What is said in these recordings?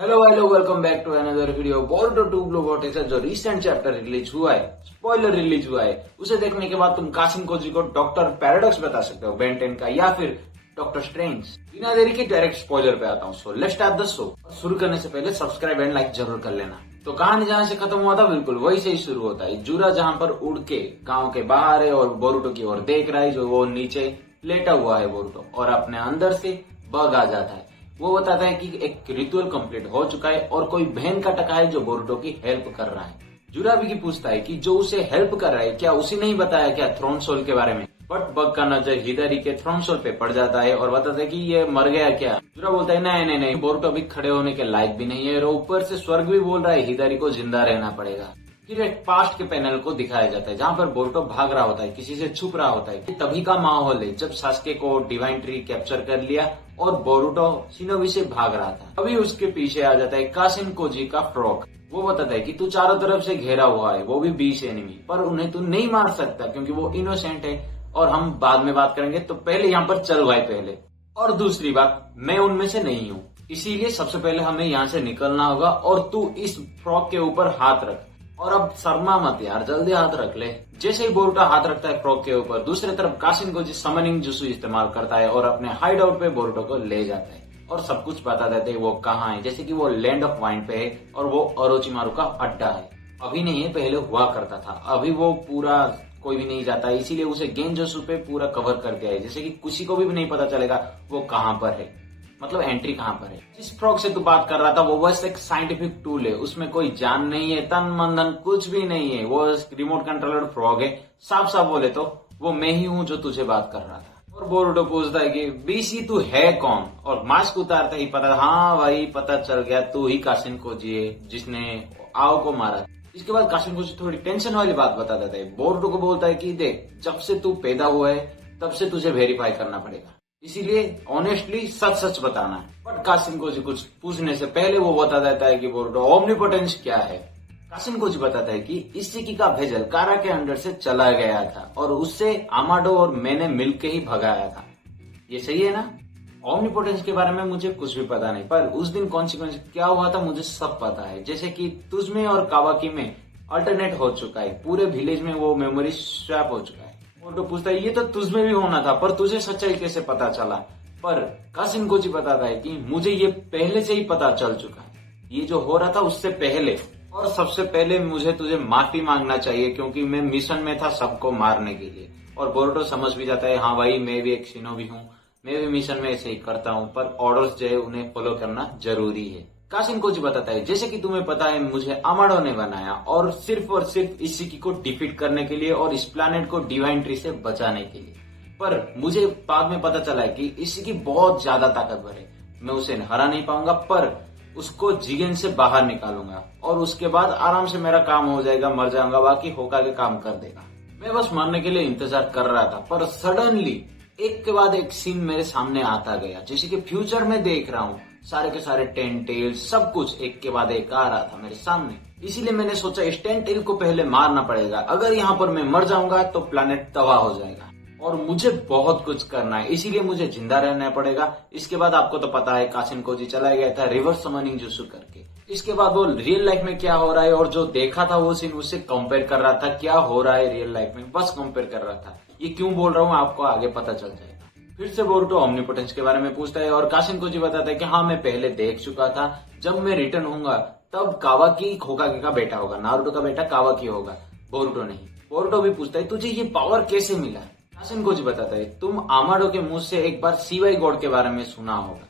Hello welcome back to another video. Boruto 2 Blue वॉटेसर जो recent chapter release हुआ है, स्पॉइलर रिलीज हुआ है, उसे देखने के बाद तुम कासिम कोजी को डॉक्टर पैराडॉक्स बता सकते हो, बेन 10 का, या फिर डॉक्टर स्ट्रेंज। बिना देरी के डायरेक्ट स्पॉइलर पे आता हूँ। So let's start the show. शुरू करने से पहले सब्सक्राइब एंड लाइक जरूर कर लेना। तो कहानी जहाँ से खत्म हुआ था बिल्कुल वही से ही शुरू होता है। जूरा जहाँ पर उड़ के गाँव के बाहर है और बोरुटो की ओर देख रहा है, जो वो नीचे लेटा हुआ है बोरुटो, और अपने अंदर से बग आ जाता है। वो बताता है कि एक रिचुअल कंप्लीट हो चुका है और कोई बहन का टका है जो बोरुटो की हेल्प कर रहा है। जुराबी की पूछता है कि जो उसे हेल्प कर रहा है क्या उसे नहीं बताया क्या थ्रोन सोल के बारे में, बट बग का नजर हिदारी के थ्रोन सोल पे पड़ जाता है और बताता है कि ये मर गया क्या। जुरा बोलता है नहीं, बोरुटो अभी खड़े होने के लायक भी नहीं है, और ऊपर से स्वर्ग भी बोल रहा है हिदारी को जिंदा रहना पड़ेगा। फिर एक पास्ट के पैनल को दिखाया जाता है जहाँ पर बोरुटो भाग रहा होता है, किसी से छुप रहा होता है। तभी का माहौल है जब सास्के को डिवाइन ट्री कैप्चर कर लिया और बोरुटो शिनोबी से भाग रहा था। अभी उसके पीछे आ जाता है कासिम कोजी का फ्रॉग। वो बताता है कि तू चारों तरफ से घेरा हुआ है, वो भी 20 एनिमी, पर उन्हें तू नहीं मार सकता क्योंकि वो इनोसेंट है, और हम बाद में बात करेंगे, तो पहले यहाँ पर चल भाई पहले। और दूसरी बात, मैं उनमें से नहीं हूँ, इसीलिए सबसे पहले हमें यहाँ से निकलना होगा, और तू इस फ्रॉग के ऊपर हाथ रख। और अब शर्मा मत यार, जल्दी हाथ रख ले। जैसे ही बोरुटो हाथ रखता है फ्रॉग के ऊपर, दूसरी तरफ कासिम कोजी समनिंग जुसु इस्तेमाल करता है और अपने हाइड आउट पे बोरुटो को ले जाता है और सब कुछ बता देते हैं वो कहाँ है, जैसे कि वो लैंड ऑफ वाइन पे है और वो ओरोचिमारू का अड्डा है। अभी नहीं है, पहले हुआ करता था। अभी वो पूरा कोई भी नहीं जाता, इसीलिए उसे गेंजोसु पे पूरा कवर कर दिया है, जैसे कि किसी को भी नहीं पता चलेगा वो कहाँ पर है, मतलब एंट्री कहाँ पर है। जिस फ्रॉग से तू बात कर रहा था वो बस एक साइंटिफिक टूल है, उसमें कोई जान नहीं है, तन मन धन कुछ भी नहीं है, वो रिमोट कंट्रोलर फ्रॉग है। साफ साफ बोले तो वो मैं ही हूँ जो तुझे बात कर रहा था। और बोरुटो पूछता है कि बीसी तू है कौन, और मास्क उतारते ही पता, हाँ भाई पता चल गया, तू ही कासिम कोजी है जिसने आओ को मारा। इसके बाद कासिम कोजी थोड़ी टेंशन वाली बात बता देता है। बोरुटो को बोलता है कि देख, जब से तू पैदा हुआ है तब से तुझे वेरीफाई करना पड़ेगा, इसीलिए ऑनेस्टली सच सच बताना है। बट कासिम कोजी कुछ पूछने से पहले वो बता देता है कि बोरुटो ओमनीपोटेंस क्या है। कासिम कोजी बताता है कि इशिकी का भेजल कारा के अंडर से चला गया था और उससे आमाडो और मैंने मिलके ही भगाया था। ये सही है ना? ओमनीपोटेंस के बारे में मुझे कुछ भी पता नहीं, पर उस दिन कॉन्सिक्वेंस क्या हुआ था मुझे सब पता है, जैसे कि तुझमें और कावाकी में अल्टरनेट हो चुका है, पूरे विलेज में वो मेमोरी स्वैप हो चुका है। बोरुटो पूछता है ये तो तुझमें भी होना था, पर तुझे सच्चाई कैसे पता चला? पर कासिम कोजी बताता है कि मुझे ये पहले से ही पता चल चुका है, ये जो हो रहा था उससे पहले, और सबसे पहले मुझे तुझे माफी मांगना चाहिए क्योंकि मैं मिशन में था सबको मारने के लिए। और बोरुटो समझ भी जाता है, हाँ भाई मैं भी एक शिनोबी हूँ, मैं भी मिशन में ऐसे ही करता हूँ, पर ऑर्डर्स जो है उन्हें फॉलो करना जरूरी है। कासिम कोजी बताता है जैसे कि तुम्हें पता है मुझे आमाडो ने बनाया, और सिर्फ इशिकी को डिफीट करने के लिए और इस प्लैनेट को डिवाइन ट्री से बचाने के लिए। पर मुझे बाद में पता चला है कि इशिकी बहुत ज्यादा ताकतवर है, मैं उसे हरा नहीं पाऊंगा, पर उसको जिगेन से बाहर निकालूंगा और उसके बाद आराम से मेरा काम हो जाएगा, मर जाऊंगा, बाकी होकागे काम कर देगा। मैं बस मरने के लिए इंतजार कर रहा था, पर सडनली एक के बाद एक सीन मेरे सामने आता गया, जैसे कि फ्यूचर में देख रहा हूँ, सारे के सारे 10 टेल सब कुछ एक के बाद एक आ रहा था मेरे सामने। इसीलिए मैंने सोचा इस 10 टेल को पहले मारना पड़ेगा, अगर यहाँ पर मैं मर जाऊंगा तो प्लैनेट तबाह हो जाएगा और मुझे बहुत कुछ करना है, इसीलिए मुझे जिंदा रहना पड़ेगा। इसके बाद आपको तो पता है कासिम कोजी चला गया था रिवर्स समनिंग जुसु करके। इसके बाद वो रियल लाइफ में क्या हो रहा है और जो देखा था वो सीन उससे कंपेयर कर रहा था, क्या हो रहा है रियल लाइफ में, बस कंपेयर कर रहा था। ये क्यों बोल रहा हूँ आपको आगे पता चल जाएगा। फिर से बोरुटो ओमनीपोटेंस के बारे में पूछता है और कासिम कोजी बताता है कि हाँ मैं पहले देख चुका था, जब मैं रिटर्न होऊंगा तब कावाकी होकागे का बेटा होगा, नारुतो का बेटा कावाकी होगा, बोरुटो नहीं। बोरुटो भी पूछता है तुझे ये पावर कैसे मिला? कासिम कोजी बताता है तुम आमाडो के मुंह से एक बार सीवाई गॉड के बारे में सुना होगा,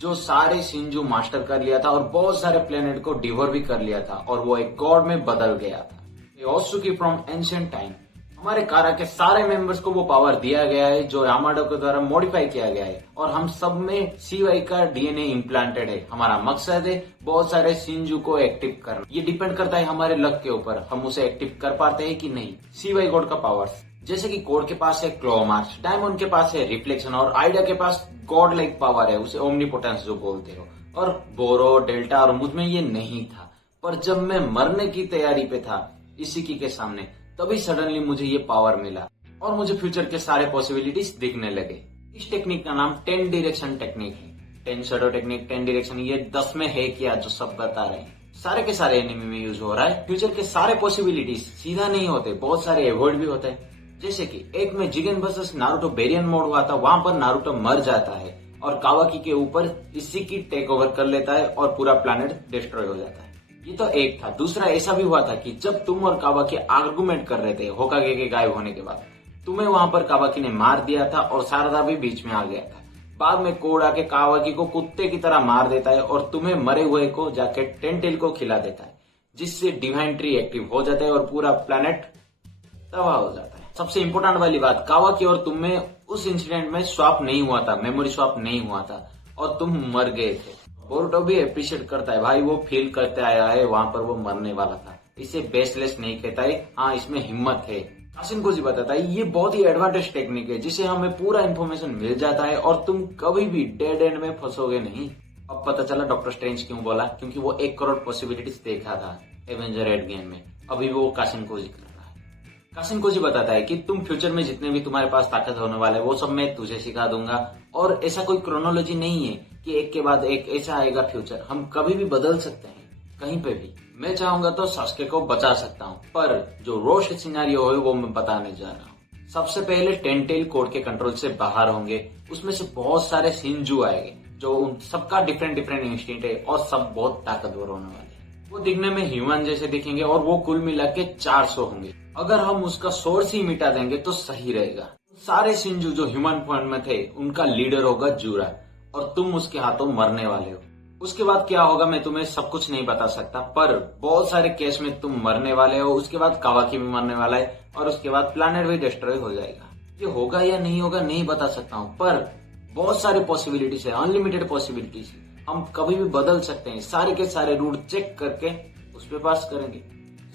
जो सारे शिनजू मास्टर कर लिया था और बहुत सारे प्लेनेट को डिवोर भी कर लिया था और वो एक गॉड में बदल गया था। ओत्सुकी फ्रॉम एंशिएंट टाइम, हमारे कारा के सारे मेंबर्स को वो पावर दिया गया है जो आमाडो के द्वारा मॉडिफाई किया गया है, और हम सब में सीवाई का डीएनए इम्प्लांटेड है। हमारा मकसद है बहुत सारे शिनजू को एक्टिव करना, ये डिपेंड करता है हमारे लक के ऊपर, हम उसे एक्टिव कर पाते हैं कि नहीं। सीवाई गॉड का पावर्स जैसे कि कोड के पास है क्लो मार्च, डायमंड के पास है रिफ्लेक्शन, और आइडिया के पास गॉड लाइक पावर है, उसे ओमनीपोटेंस जो बोलते हो। और बोरो, डेल्टा और मुझ में ये नहीं था, पर जब मैं मरने की तैयारी पे था इशिकी के सामने, तभी सडनली मुझे ये पावर मिला और मुझे फ्यूचर के सारे पॉसिबिलिटीज दिखने लगे। इस टेक्निक का नाम 10 डायरेक्शन टेक्निक है। 10 शैडो टेक्निक, 10 डायरेक्शन, ये 10 में है क्या जो सब बता रहे हैं, सारे के सारे एनिमे में यूज हो रहा है। फ्यूचर के सारे पॉसिबिलिटीज सीधा नहीं होते, बहुत सारे एवॉइड भी होते हैं। जैसे कि एक में Jigen versus Naruto Baryon mode हुआ था, वहां पर नारुतो मर जाता है और कावाकी के ऊपर इसी की टेक ओवर कर लेता है और पूरा प्लैनेट डिस्ट्रॉय हो जाता है। ये तो एक था। दूसरा ऐसा भी हुआ था कि जब तुम और कावाकी आर्गुमेंट कर रहे थे होकागे के गायब होने के बाद, तुम्हें वहां पर कावाकी ने मार दिया था और सारदा भी बीच में आ गया था। बाद में कोड आके कावाकी को कुत्ते की तरह मार देता है और तुम्हें मरे हुए को जाके टेंटेल को खिला देता है, जिससे डिवाइन ट्री एक्टिव हो जाता है और पूरा प्लैनेट तबाह हो जाता है। सबसे इंपॉर्टेंट वाली बात, कावाकी और तुम में उस इंसिडेंट में स्वैप नहीं हुआ था, मेमोरी स्वैप नहीं हुआ था और तुम मर गए थे। बोरुटो भी अप्रिशिएट करता है, भाई वो फील करते आया है वहां पर वो मरने वाला था, इसे बेसलेस नहीं कहता है, हाँ इसमें हिम्मत है। काशिनको जी बताता है ये बहुत ही एडवांटेज टेक्निक है जिसे हमें पूरा इन्फॉर्मेशन मिल जाता है और तुम कभी भी डेड एंड में फंसोगे नहीं। अब पता चला डॉक्टर स्ट्रेंज क्यों बोला, क्योंकि वो 1 करोड़ पॉसिबिलिटीज देखा था एवेंजर एंड गेम में। अभी वो काशिनको जी कर रहा है। काशिनको जी बताता है कि तुम फ्यूचर में जितने भी तुम्हारे पास ताकत होने वाले वो सब मैं तुझे सिखा दूंगा और ऐसा कोई क्रोनोलॉजी नहीं है कि एक के बाद एक ऐसा आएगा फ्यूचर, हम कभी भी बदल सकते हैं कहीं पे भी। मैं चाहूंगा तो सास्के को बचा सकता हूँ, पर जो रोश सिनेरियो है वो मैं बताने जा रहा हूँ। सबसे पहले टेंटेल कोड के कंट्रोल से बाहर होंगे, उसमें से बहुत सारे सिंजू आएंगे जो उन सबका डिफरेंट डिफरेंट इंस्टिंक्ट है और सब बहुत ताकतवर होने वाले हैं। वो दिखने में ह्यूमन जैसे दिखेंगे और वो कुल मिला के 400 होंगे। अगर हम उसका सोर्स ही मिटा देंगे तो सही रहेगा। सारे सिंजू जो ह्यूमन फॉर्म में थे उनका लीडर होगा जूरा और तुम उसके हाथों मरने वाले हो। उसके बाद क्या होगा मैं तुम्हें सब कुछ नहीं बता सकता, पर बहुत सारे केस में तुम मरने वाले हो। उसके बाद कावाकी भी मरने वाला है और उसके बाद प्लैनेट भी डिस्ट्रॉय हो जाएगा। ये होगा या नहीं होगा नहीं बता सकता हूँ, पर बहुत सारे पॉसिबिलिटीज है, अनलिमिटेड पॉसिबिलिटीज है। हम कभी भी बदल सकते हैं, सारे के सारे रूट चेक करके उस पर पास करेंगे।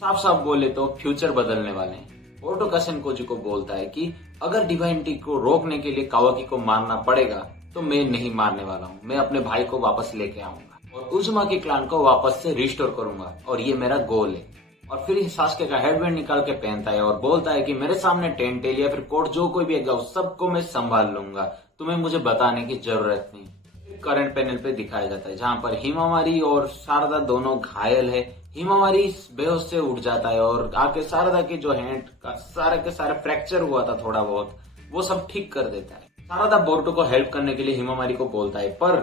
साफ साफ बोले तो फ्यूचर बदलने वाले हैं। बोरुटो काशिनको जी को बोलता है कि अगर डिवाइनिटी को रोकने के लिए कावाकी को मारना पड़ेगा तो मैं नहीं मारने वाला हूँ, मैं अपने भाई को वापस लेके आऊंगा और उजुमा के क्लान को वापस से रिस्टोर करूंगा और ये मेरा गोल है। और फिर सास्के का हेडबैंड निकाल के पहनता है और बोलता है कि मेरे सामने टेंटेल या फिर कोड जो कोई भी आएगा उस सबको मैं संभाल लूंगा, तुम्हें मुझे बताने की जरूरत नहीं। करंट पैनल पे दिखाया जाता है जहां पर हिमामारी और शारदा दोनों घायल है। हिमामारी बेहोश से उठ जाता है और आके शारदा के जो हैंड का सारे के सारे फ्रैक्चर हुआ था थोड़ा बहुत, वो सब ठीक कर देता है। शारदा बोरुटो को हेल्प करने के लिए हिमामारी को बोलता है, पर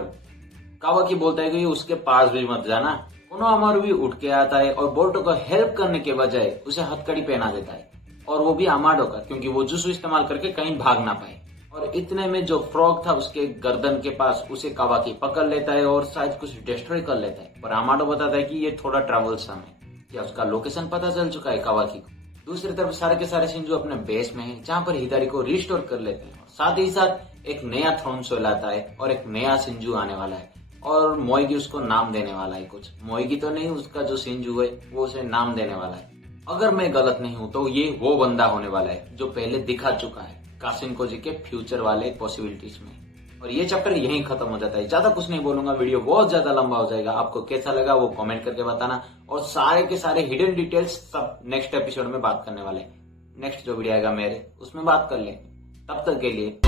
कावाकी बोलता है कि उसके पास भी मत जाना। कोनोहामारू भी उठ के आता है और बोरुटो को हेल्प करने के बजाय उसे हथकड़ी पहना देता है और वो भी अमाडो का, क्योंकि वो जुसु इस्तेमाल करके कहीं भाग ना पाए। और इतने में जो फ्रॉग था उसके गर्दन के पास उसे कावाकी पकड़ लेता है और शायद कुछ डिस्ट्रॉय कर लेता है, पर अमाडो बताता है कि ये थोड़ा ट्रैवलसम है। क्या उसका लोकेशन पता चल चुका है कावाकी को? दूसरी तरफ सारे के सारे शिंजू अपने बेस में है जहां पर हिदारी को रिस्टोर कर लेते हैं। साथ ही साथ एक नया थ्रोन सोल आता है और एक नया शिंजू आने वाला है और मोएगी उसको नाम देने वाला है। कुछ मोएगी तो नहीं, उसका जो शिंजू है वो उसे नाम देने वाला है। अगर मैं गलत नहीं हूं तो ये वो बंदा होने वाला है जो पहले दिखा चुका है काशिनको जी के फ्यूचर वाले पॉसिबिलिटीज में। और ये चैप्टर यहीं खत्म हो जाता है। ज्यादा कुछ नहीं बोलूंगा, वीडियो बहुत ज्यादा लंबा हो जाएगा। आपको कैसा लगा वो कमेंट करके बताना और सारे के सारे हिडन डिटेल्स सब नेक्स्ट एपिसोड में बात करने वाले हैं। नेक्स्ट जो वीडियो आएगा मेरे उसमें बात कर लेंगे। तब तक के लिए